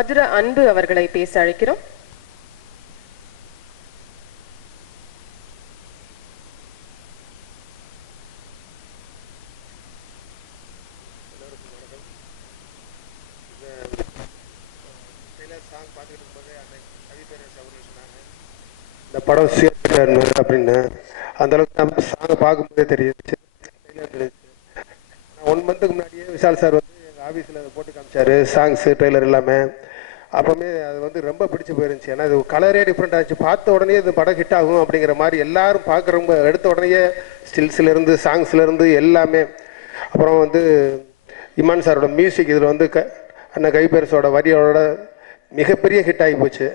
மதுரை அன்பு அவர்களை பேச அழைக்கிறோம். இந்த படம் அப்படின்னு அந்த அளவுக்கு நம்ம சாங் பார்க்கும்போதே தெரியுது. 1 மந்த்துக்கு முன்னாடியே விஷால் சார் வந்து எங்கள் ஆஃபீஸில் அதை போட்டு காமிச்சாரு, சாங்ஸு ட்ரெய்லர் எல்லாமே. அப்போவுமே அது வந்து ரொம்ப பிடிச்சி போயிருந்துச்சு. ஏன்னா அது கலரே டிஃப்ரெண்ட் ஆச்சு. பார்த்த உடனே இந்த படம் ஹிட் ஆகும் அப்படிங்கிற மாதிரி எல்லாரும் பார்க்குறவங்க எடுத்த உடனே ஸ்டில்ஸ்லேருந்து சாங்ஸ்லேருந்து எல்லாமே. அப்புறம் வந்து இமான் சாரோட மியூசிக் இதில் வந்து அண்ணன் கைபேரசோட வரியோட மிகப்பெரிய ஹிட் ஆகி போச்சு.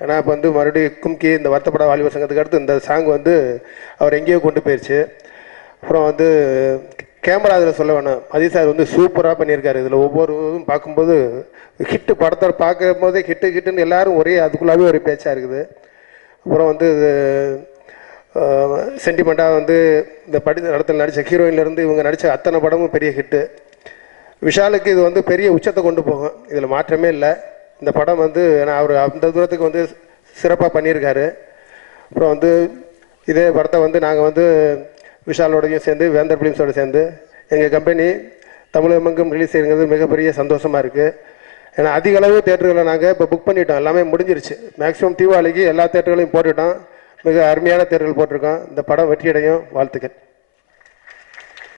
ஏன்னா இப்போ வந்து மறுபடியும் கும்கி இந்த வருத்தப்பட வாலிபர் சங்கத்துக்கு அடுத்து இந்த சாங் வந்து அவர் எங்கேயோ கொண்டு போயிடுச்சு. அப்புறம் வந்து கேமரா இதில் சொல்ல வேணாம், மதி சார் வந்து சூப்பராக பண்ணியிருக்காரு. இதில் ஒவ்வொரு இதுவும் பார்க்கும்போது ஹிட்டு படத்தை பார்க்கும் போதே ஹிட்டுன்னு எல்லாரும் ஒரே அதுக்குள்ளாவே ஒரு பேச்சாக இருக்குது. அப்புறம் வந்து சென்டிமெண்ட்டாக வந்து இந்த படத்தில் நடித்த ஹீரோயின்லேருந்து இவங்க நடித்த அத்தனை படமும் பெரிய ஹிட்டு. விஷாலுக்கு இது வந்து பெரிய உச்சத்தை கொண்டு போகும், இதில் மாற்றமே இல்லை. இந்த படம் வந்து ஏன்னா அவர் அந்த தூரத்துக்கு வந்து சிறப்பாக பண்ணியிருக்காரு. அப்புறம் வந்து இதே படத்தை வந்து நாங்கள் வந்து விஷாலோடையும் சேர்ந்து வேந்தர் ஃபிலிம்ஸோடு சேர்ந்து எங்கள் கம்பெனி தமிழகமெங்கும் ரிலீஸ் செய்யுங்கிறது மிகப்பெரிய சந்தோஷமாக இருக்குது. ஏன்னா அதிக அளவு தேட்டர்களை நாங்கள் இப்போ புக் பண்ணிட்டோம், எல்லாமே முடிஞ்சிருச்சு. மேக்ஸிமம் தீபாவளிக்கு எல்லா தேட்டர்களையும் போட்டுவிட்டோம். மிக அருமையான தேட்டர்கள் போட்டிருக்கோம். இந்த படம் வெற்றியடையும். வாழ்த்துக்கள்.